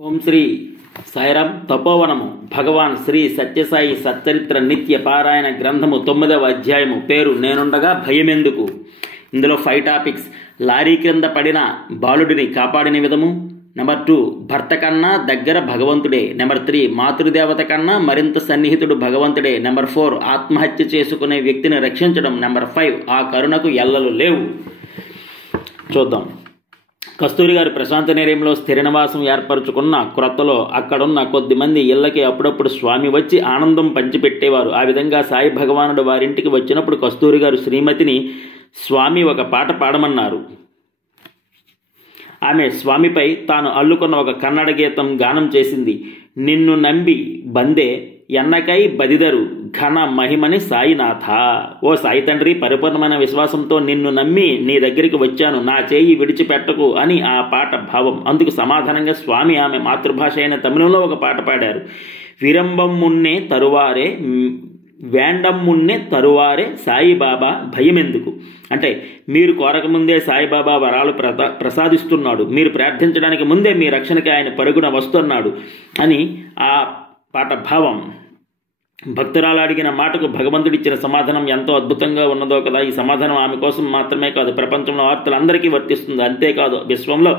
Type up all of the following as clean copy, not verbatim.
ఓం శ్రీ సాయిరామ్. తపోవనము భగవాన్ శ్రీ సత్యసాయి సచ్చరిత్ర నిత్య పారాయణ గ్రంథము 9వ అధ్యాయము. పేరు నేనుండగా భయమెందుకు. ఇందులో 5 టాపిక్స్. లారీ క్రింద పడిన బాలుడిని కాపాడిన విధము. నెంబర్ 2, భర్త కన్నా దగ్గర భగవంతుడే. నెంబర్ 3, మాతృదేవత కన్నా మరింత సన్నిహితుడు భగవంతుడే. నెంబర్ 4, ఆత్మహత్య చేసుకునే వ్యక్తిని రక్షించడం. నెంబర్ 5, ఆ కరుణకు ఎల్లలు లేవు. చూద్దాం. కస్తూరి గారు ప్రశాంత నిలయంలో స్థిర నివాసం ఏర్పరచుకున్న క్రొత్తలో అక్కడున్న కొద్దిమంది ఇళ్లకి అప్పుడప్పుడు స్వామి వచ్చి ఆనందం పంచిపెట్టేవారు. ఆ విధంగా సాయి భగవానుడు వారింటికి వచ్చినప్పుడు కస్తూరి గారు శ్రీమతిని స్వామి ఒక పాట పాడమన్నారు. ఆమె స్వామిపై తాను అల్లుకున్న ఒక కన్నడ గీతం గానం చేసింది. నిన్ను నంబి బందే ఎన్నకై బదిదరు ఘన మహిమని సాయినాథ. ఓ సాయి తండ్రి, పరిపూర్ణమైన విశ్వాసంతో నిన్ను నమ్మి నీ దగ్గరికి వచ్చాను, నా చేయి విడిచిపెట్టకు అని ఆ పాట భావం. అందుకు సమాధానంగా స్వామి ఆమె మాతృభాష అయిన తమిళంలో ఒక పాట పాడారు. విరంబం మున్నే తరువారే వేండం మున్నే తరువారే సాయిబాబా భయమెందుకు. అంటే మీరు కోరకముందే సాయిబాబా వరాలు ప్రసాదిస్తున్నాడు, మీరు ప్రార్థించడానికి ముందే మీ రక్షణకి ఆయన పరుగున వస్తున్నాడు అని ఆ పాట భావం. భక్తురాలు అడిగిన మాటకు భగవంతుడిచ్చిన సమాధానం ఎంతో అద్భుతంగా ఉన్నదో కదా. ఈ సమాధానం ఆమె కోసం మాత్రమే కాదు, ప్రపంచంలో ఆర్తులందరికీ వర్తిస్తుంది. అంతేకాదు, విశ్వంలో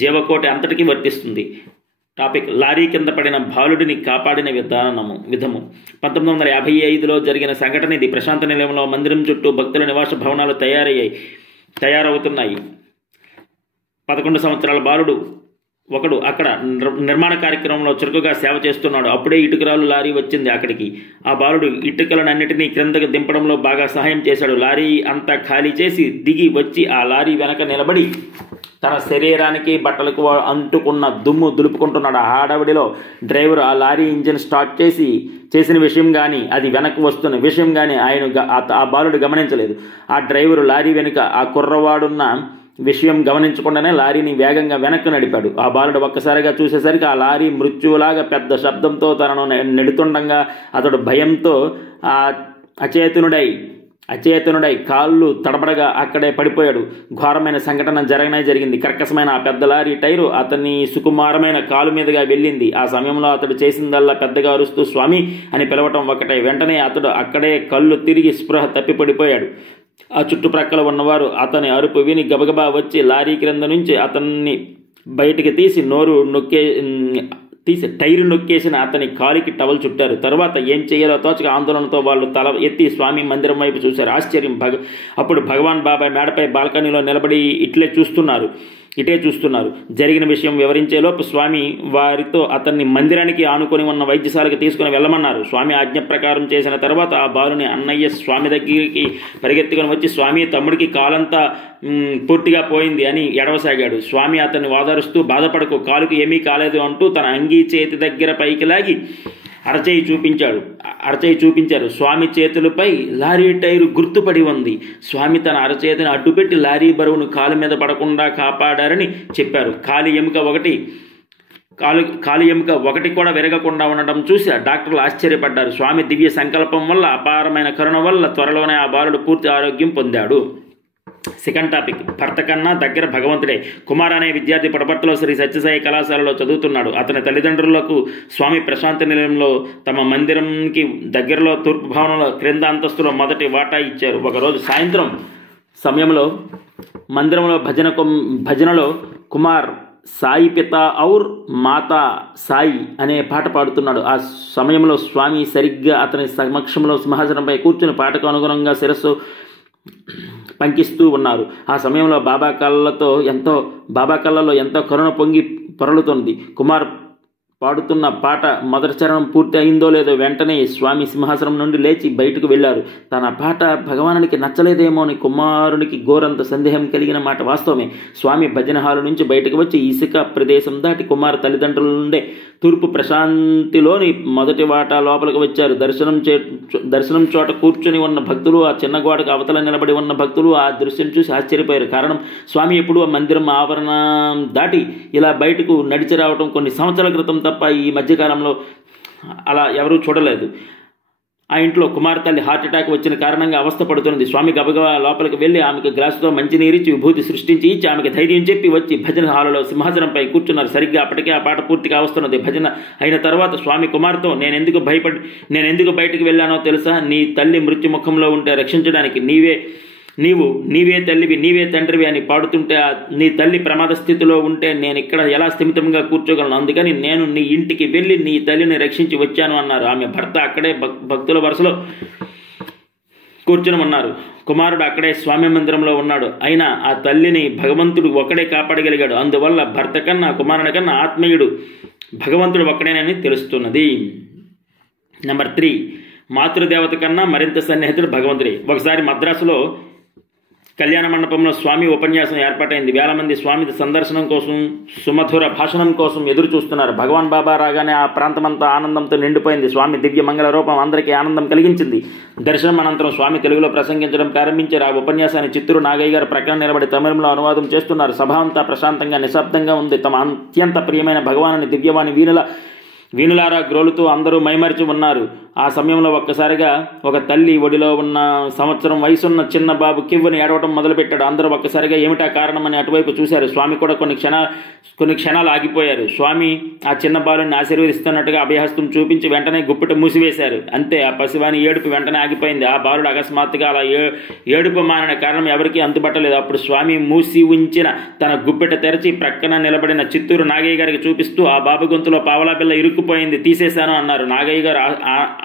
జీవకోటి అంతటికీ వర్తిస్తుంది. టాపిక్: లారీ కింద పడిన బాలుడిని కాపాడిన విధము. 1955లో జరిగిన సంఘటన ఇది. ప్రశాంత నిలయంలో మందిరం చుట్టూ భక్తుల నివాస భవనాలు తయారవుతున్నాయి. 11 సంవత్సరాల బాలుడు ఒకడు అక్కడ నిర్మాణ కార్యక్రమంలో చురుకుగా సేవ చేస్తున్నాడు. అప్పుడే ఇటుకరాలు లారీ వచ్చింది అక్కడికి. ఆ బాలుడు ఇటుకలనన్నిటినీ క్రిందకు దింపడంలో బాగా సహాయం చేశాడు. లారీ అంతా ఖాళీ చేసి దిగి వచ్చి ఆ లారీ వెనక నిలబడి తన శరీరానికి బట్టలకు అంటుకున్న దుమ్ము దులుపుకుంటున్నాడు. ఆ హడావిడిలో డ్రైవర్ ఆ లారీ ఇంజిన్ స్టార్ట్ చేసిన విషయం కానీ, అది వెనక్కి వస్తున్న విషయం కానీ ఆ బాలుడు గమనించలేదు. ఆ డ్రైవరు లారీ వెనుక ఆ కుర్రవాడున్న విషయం గమనించకుండానే లారీని వేగంగా వెనక్కి నడిపాడు. ఆ బాలుడు ఒక్కసారిగా చూసేసరికి ఆ లారీ మృత్యువులాగా పెద్ద శబ్దంతో తనను నెడుతుండగా అతడు భయంతో అచేతనుడై కాళ్ళు తడబడగా అక్కడే పడిపోయాడు. ఘోరమైన సంఘటన జరిగింది. కర్కశమైన ఆ పెద్ద లారీ టైరు అతని సుకుమారమైన కాలు మీదుగా వెళ్ళింది. ఆ సమయంలో అతడు చేసిందల్లా పెద్దగా అరుస్తూ స్వామి అని పిలవటం ఒకటే. వెంటనే అతడు అక్కడే కళ్ళు తిరిగి స్పృహ తప్పి పడిపోయాడు. ఆ చుట్టుప్రక్కల ఉన్నవారు అతని అరుపు విని గబగబా వచ్చి లారీ క్రింద నుంచి అతన్ని బయటికి తీసి టైరు నొక్కేసిన అతని కాలికి టవల్ చుట్టారు. తర్వాత ఏం చేయాలో తోచక ఆందోళనతో వాళ్ళు తల ఎత్తి స్వామి మందిరం వైపు చూశారు. ఆశ్చర్యం! అప్పుడు భగవాన్ బాబాయ్ మేడపై బాల్కనీలో నిలబడి ఇటే చూస్తున్నారు. జరిగిన విషయం వివరించేలోపు స్వామి వారితో అతన్ని మందిరానికి ఆనుకొని ఉన్న వైద్యశాలకు తీసుకుని వెళ్ళమన్నారు. స్వామి ఆజ్ఞ ప్రకారం చేసిన తర్వాత ఆ బాలుని అన్నయ్య స్వామి దగ్గరికి పరిగెత్తుకొని వచ్చి, స్వామి, తమ్ముడికి కాలంతా పూర్తిగా పోయింది అని ఎడవసాగాడు. స్వామి అతన్ని ఓదారుస్తూ, బాధపడకు, కాలుకు ఏమీ కాలేదు అంటూ తన అంగీ చేతి దగ్గర పైకి లాగి అరచేయి చూపించారు. స్వామి చేతులపై లారీ టైరు గుర్తుపడి ఉంది. స్వామి తన అరచేతిని అడ్డుపెట్టి లారీ బరువును కాలు మీద పడకుండా కాపాడారని చెప్పారు. కాలి ఎముక ఒకటి కూడా విరగకుండా ఉండడం చూసి డాక్టర్లు ఆశ్చర్యపడ్డారు. స్వామి దివ్య సంకల్పం వల్ల, అపారమైన కరుణ వల్ల త్వరలోనే ఆ బాలుడు పూర్తి ఆరోగ్యం పొందాడు. సెకండ్ టాపిక్: భర్త కన్నా దగ్గర భగవంతుడే. కుమార్ అనే విద్యార్థి పుటపర్తిలో శ్రీ సత్యసాయి కళాశాలలో చదువుతున్నాడు. అతని తల్లిదండ్రులకు స్వామి ప్రశాంత నిలయంలో తమ మందిరంకి దగ్గరలో తూర్పు భవనంలో క్రింద అంతస్తులో మొదటి వాటా ఇచ్చారు. ఒకరోజు సాయంత్రం సమయంలో మందిరంలో భజనలో కుమార్ సాయి పితా ఔర్ మాతా సాయి అనే పాట పాడుతున్నాడు. ఆ సమయంలో స్వామి సరిగ్గా అతని సమక్షంలో సింహాసనంపై కూర్చుని పాటకు అనుగుణంగా శిరస్సు పంకిస్తూ ఉన్నారు. ఆ సమయంలో బాబా కళ్ళలో ఎంతో కరుణ పొంగి పొరలుతోంది. కుమార్ పాడుతున్న పాట మొదటి చరణం పూర్తి అయిందో లేదో వెంటనే స్వామి సింహాసనం నుండి లేచి బయటకు వెళ్లారు. తన పాట భగవానునికి నచ్చలేదేమో అని కుమారునికి ఘోరంత సందేహం కలిగిన మాట వాస్తవమే. స్వామి భజన హాలు నుంచి బయటకు వచ్చి ఇసుక ప్రదేశం దాటి కుమార్ తల్లిదండ్రుల నుండే తూర్పు ప్రశాంతిలోని మొదటి వాటా లోపలికి వచ్చారు. దర్శనం చోట కూర్చొని ఉన్న భక్తులు, ఆ చిన్న గోడకు అవతల నిలబడి ఉన్న భక్తులు ఆ దృశ్యం చూసి ఆశ్చర్యపోయారు. కారణం, స్వామి ఎప్పుడూ ఆ మందిరం ఆవరణం దాటి ఇలా బయటకు నడిచి రావడం కొన్ని సంవత్సరాల క్రితం తప్ప ఈ మధ్యకాలంలో అలా ఎవరూ చూడలేదు. ఆ ఇంట్లో కుమార్ తల్లి హార్ట్అటాక్ వచ్చిన కారణంగా అవస్థ పడుతున్నది. స్వామి గబగబా లోపలికి వెళ్ళి ఆమెకు గ్లాసుతో మంచినీరిచ్చి విభూతి సృష్టించి ఇచ్చి ఆమెకు ధైర్యం చెప్పి వచ్చి భజన హాలులో సింహాసనంపై కూర్చున్నారు. సరిగ్గా అప్పటికే ఆ పాట పూర్తిగా వస్తున్నది. భజన అయిన తర్వాత స్వామి కుమార్తో నేను ఎందుకు బయటకు వెళ్ళానో తెలుసా? నీ తల్లి మృత్యుముఖంలో ఉంటే రక్షించడానికి నీవే తల్లివి, నీవే తండ్రివి అని పాడుతుంటే నీ తల్లి ప్రమాద స్థితిలో ఉంటే నేను ఇక్కడ ఎలా స్థిమితంగా కూర్చోగలను? అందుకని నేను నీ ఇంటికి వెళ్ళి నీ తల్లిని రక్షించి వచ్చాను అన్నారు. ఆమె భర్త అక్కడే భక్తుల వరుసలో కూర్చునమన్నారు. కుమారుడు అక్కడే స్వామి మందిరంలో ఉన్నాడు. అయినా ఆ తల్లిని భగవంతుడు ఒక్కడే కాపాడగలిగాడు. అందువల్ల భర్త కన్నా కుమారుని కన్నా ఆత్మీయుడు భగవంతుడు ఒక్కడేనని తెలుస్తున్నది. నెంబర్ 3, మాతృదేవత కన్నా మరింత సన్నిహితుడు భగవంతుడే. ఒకసారి మద్రాసులో కళ్యాణ మండపంలో స్వామి ఉపన్యాసం ఏర్పాటైంది. వేల మంది స్వామి సందర్శనం కోసం, సుమధుర భాషణం కోసం ఎదురు చూస్తున్నారు. భగవాన్ బాబా రాగానే ఆ ప్రాంతమంతా ఆనందంతో నిండిపోయింది. స్వామి దివ్య మంగళ రూపం అందరికీ ఆనందం కలిగించింది. దర్శనం అనంతరం స్వామి తెలుగులో ప్రసంగించడం ప్రారంభించారు. ఆ ఉపన్యాసాన్ని చిత్తూరు నాగయ్య గారు ప్రక్కన నిలబడి తమిళంలో అనువాదం చేస్తున్నారు. సభ అంతా ప్రశాంతంగా నిశ్శబ్దంగా ఉంది. తమ అత్యంత ప్రియమైన భగవానుని దివ్యవాణి వీణులారా గ్రోలుతూ అందరూ మైమరిచి ఉన్నారు. ఆ సమయంలో ఒక్కసారిగా ఒక తల్లి ఒడిలో ఉన్న సంవత్సరం వయసున్న చిన్న బాబు కివ్వని ఏడవటం మొదలుపెట్టాడు. అందరూ ఒక్కసారిగా ఏమిటా కారణమని అటువైపు చూశారు. స్వామి కూడా కొన్ని క్షణాలు ఆగిపోయారు. స్వామి ఆ చిన్న బాలుని ఆశీర్వదిస్తున్నట్టుగా అభయహస్తం చూపించి వెంటనే గుప్పిట మూసివేశారు. అంతే, ఆ పసివాని ఏడుపు వెంటనే ఆగిపోయింది. ఆ బాలుడు అకస్మాత్తుగా అలా ఏడుపు మానిన కారణం ఎవరికీ అంతుపట్టలేదు. అప్పుడు స్వామి మూసి ఉంచిన తన గుప్పిట తెరచి ప్రక్కన నిలబడిన చిత్తూరు నాగయ్య గారికి చూపిస్తూ ఆ బాబు గొంతులో పావలా బిల్ల ఇరుక్కుపోయింది, తీసేశాను అన్నారు. నాగయ్య గారు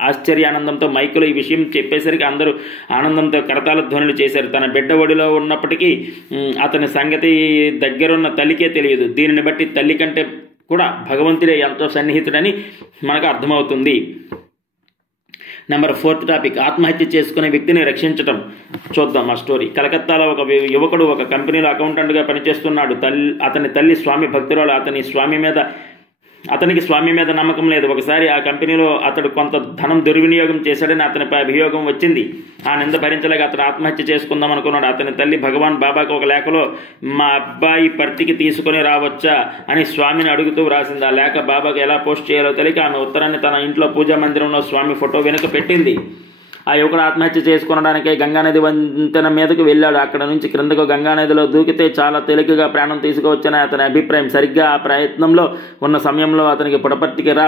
ఆశ్చర్యానందంతో మైకులో ఈ విషయం చెప్పేసరికి అందరూ ఆనందంతో కరతాళ ధ్వనులు చేశారు. తన బిడ్డ ఒడిలో ఉన్నప్పటికీ అతని సంగతి దగ్గరున్న తల్లికే తెలియదు. దీనిని బట్టి తల్లి కంటే కూడా భగవంతుడే ఎంతో సన్నిహితుడని మనకు అర్థమవుతుంది. నెంబర్ 4 టాపిక్, ఆత్మహత్య చేసుకునే వ్యక్తిని రక్షించటం. చూద్దాం ఆ స్టోరీ. కలకత్తాలో ఒక యువకుడు ఒక కంపెనీలో అకౌంటెంట్గా పనిచేస్తున్నాడు. అతని తల్లి స్వామి భక్తురాలు. అతనికి స్వామి మీద నమ్మకం లేదు. ఒకసారి ఆ కంపెనీలో అతడు కొంత ధనం దుర్వినియోగం చేశాడని అతనిపై అభియోగం వచ్చింది. ఆ నింద భరించలేక అతడు ఆత్మహత్య చేసుకుందాం అనుకున్నాడు. అతని తల్లి భగవాన్ బాబాకు ఒక లేఖలో మా అబ్బాయి పర్తికి తీసుకుని రావచ్చా అని స్వామిని అడుగుతూ వ్రాసింది. ఆ లేఖ బాబాకు ఎలా పోస్ట్ చేయాలో తెలియక ఆమె ఉత్తరాన్ని తన ఇంట్లో పూజా మందిరంలో స్వామి ఫోటో వెనుక పెట్టింది. ఆ యువకుడు ఆత్మహత్య చేసుకునడానికే గంగానది వంతెన మీదకు వెళ్ళాడు. అక్కడ నుంచి క్రిందకు గంగానదిలో దూకితే చాలా తేలికగా ప్రాణం తీసుకోవచ్చని అతని అభిప్రాయం. సరిగ్గా ఆ ప్రయత్నంలో ఉన్న సమయంలో అతనికి పుటపర్తికి రా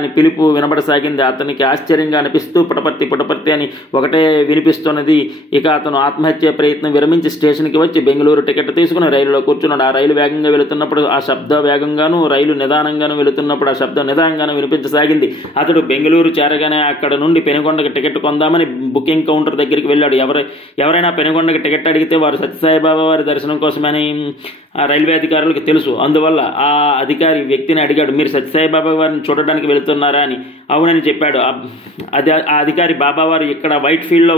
అని పిలుపు వినబడసాగింది. అతనికి ఆశ్చర్యంగా అనిపిస్తూ పుటపర్తి అని ఒకటే వినిపిస్తున్నది. ఇక అతను ఆత్మహత్య ప్రయత్నం విరమించి స్టేషన్కి వచ్చి బెంగళూరు టికెట్ తీసుకుని రైలులో కూర్చున్నాడు. ఆ రైలు వేగంగా వెళుతున్నప్పుడు ఆ శబ్దం వేగంగాను, రైలు నిదానంగాను వెళుతున్నప్పుడు ఆ శబ్దం నిదానంగాను వినిపించసాగింది. అతడు బెంగళూరు చేరగానే అక్కడ నుండి పెనుగొండకు టికెట్ కొందామని బుకింగ్ కౌంటర్ దగ్గరికి వెళ్ళాడు. ఎవరైనా పెనుగొండకి టికెట్ అడిగితే వారు సత్యసాయిబాబా వారి దర్శనం కోసమని రైల్వే అధికారులకు తెలుసు. అందువల్ల ఆ అధికారి వ్యక్తిని అడిగాడు, మీరు సత్యసాయిబాబా వారిని చూడడానికి వెళుతున్నారా అని. అవునని చెప్పాడు. ఆ అధికారి బాబావారు ఇక్కడే వైట్ ఫీల్డ్లో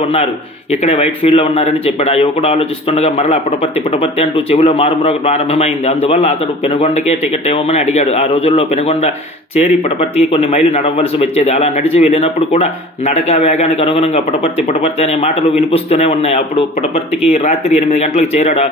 ఉన్నారని చెప్పాడు. ఆ యువకుడు ఆలోచిస్తుండగా మరలా పుటపర్తి అంటూ చెవిలో మారుమ్రోగటం ఆరంభమైంది. అందువల్ల అతడు పెనుగొండకే టికెట్ ఇవ్వమని అడిగాడు. ఆ రోజుల్లో పెనుగొండ చేరి పుటపర్తికి కొన్ని మైలు నడవలసి వచ్చేది. అలా నడిచి వెళ్ళినప్పుడు కూడా నడక వేగానికి అనుగుణంగా పుటపర్తి అనే మాటలు వినిపిస్తూనే ఉన్నాయి. అప్పుడు పుటపర్తికి రాత్రి 8 గంటలకు చేరాడు.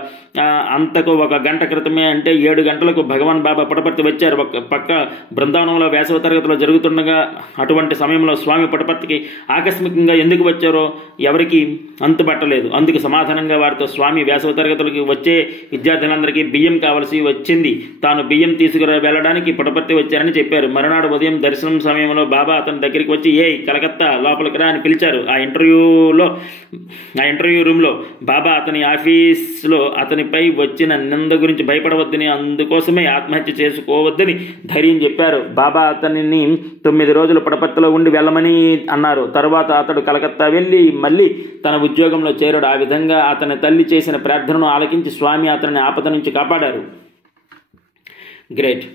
అంతకు 1 గంట క్రితమే అంటే 7 గంటలకు భగవాన్ బాబా పుటపర్తి వచ్చారు. ఒక పక్క బృందావనంలో వేసవ తరగతిలో జరుగుతుండగా అటువంటి సమయంలో స్వామి పుటపర్తికి ఆకస్మికంగా ఎందుకు వచ్చారో ఎవరికి అంతుపట్టలేదు. అందుకు సమాధానంగా వారితో స్వామి వేసవ తరగతులకి వచ్చే విద్యార్థులందరికీ బియ్యం కావలసి వచ్చింది, తాను బియ్యం తీసుకురా వెళ్ళడానికి పుటపర్తి వచ్చారని చెప్పారు. మరునాడు ఉదయం దర్శనం సమయంలో బాబా అతని దగ్గరికి వచ్చి కలకత్తా లోపలికి రా అని పిలిచారు. ఆ ఇంటర్వ్యూ రూమ్లో బాబా అతని ఆఫీస్లో అతనిపై వచ్చిన నింద గురించి భయపడవద్దని, అందుకోసమే ఆత్మహత్య చేసుకోవద్దని ధైర్యం చెప్పారు. బాబా అతనిని 9 రోజులు పుటపర్తిలో ఉండి వెళ్ళమని అన్నారు. తరువాత అతడు కలకత్తా వెళ్ళి మళ్ళీ తన ఉద్యోగంలో చేరాడు. ఆ విధంగా అతని తల్లి చేసిన ప్రార్థనను ఆలకించి స్వామి అతనిని ఆపద నుంచి కాపాడారు. గ్రేట్.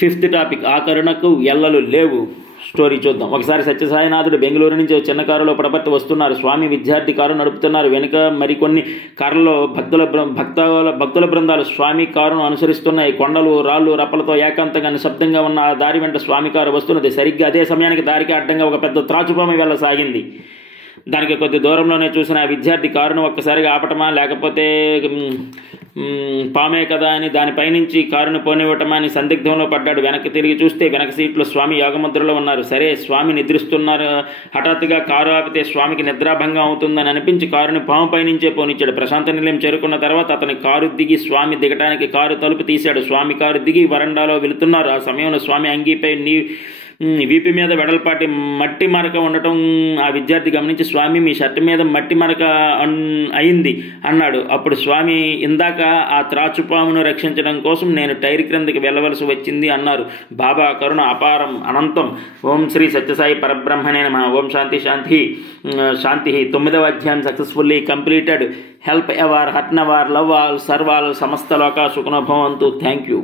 5th టాపిక్, ఆ కరుణకు ఎల్లలు లేవు. స్టోరీ చూద్దాం. ఒకసారి సత్యసాయినాథుడు బెంగళూరు నుంచి చిన్న కారులో పుటపర్తి వస్తున్నారు. స్వామి విద్యార్థి కారు నడుపుతున్నారు. వెనుక మరికొన్ని కార్లలో భక్తుల బృందాలు స్వామి కారును అనుసరిస్తున్నాయి. కొండలు, రాళ్ళు, రప్పలతో ఏకాంతంగా నిశ్శబ్దంగా ఉన్న ఆ దారి వెంట స్వామి కారు వస్తున్నది. సరిగ్గా అదే సమయానికి దారికి అడ్డంగా ఒక పెద్ద త్రాచుపాము వెళ్ళసాగింది. దానికి కొద్ది దూరంలోనే చూసిన ఆ విద్యార్థి కారును ఒక్కసారిగా ఆపటమా, లేకపోతే పామే కదా అని దానిపైనుంచి కారును పోనివ్వటమా అని సందిగ్ధంలో పడ్డాడు. వెనక్కి తిరిగి చూస్తే వెనక సీట్లో స్వామి యోగముద్రలో ఉన్నారు. సరే, స్వామి నిద్రిస్తున్నారు. హఠాత్తుగా కారు ఆపితే స్వామికి నిద్రాభంగం అవుతుందని అనిపించి కారుని పాము పైనుంచే పోనిచ్చాడు. ప్రశాంత నిలయం చేరుకున్న తర్వాత అతని కారు దిగి స్వామి దిగటానికి కారు తలుపు తీశాడు. స్వామి కారు దిగి వరండాలో వెళుతున్నారు. ఆ సమయంలో స్వామి అంగీపై వీపి మీద వెడల్పాటి మట్టి మరక ఉండటం ఆ విద్యార్థి గమనించి, స్వామి మీ షర్ట్ మీద మట్టి మరక అయింది అన్నాడు. అప్పుడు స్వామి, ఇందాక ఆ త్రాచుపామును రక్షించడం కోసం నేను టైర్ క్రిందకి వెళ్ళవలసి వచ్చింది అన్నారు. బాబా కరుణ అపారం అనంతం. ఓం శ్రీ సత్యసాయి పరబ్రహ్మణే నమః. ఓం శాంతి శాంతి శాంతి. 9వ అధ్యాయం successfully completed. Help ever, hurt never, love all, serve all, సమస్త లోకా సుఖనో భవంతు. Thank you.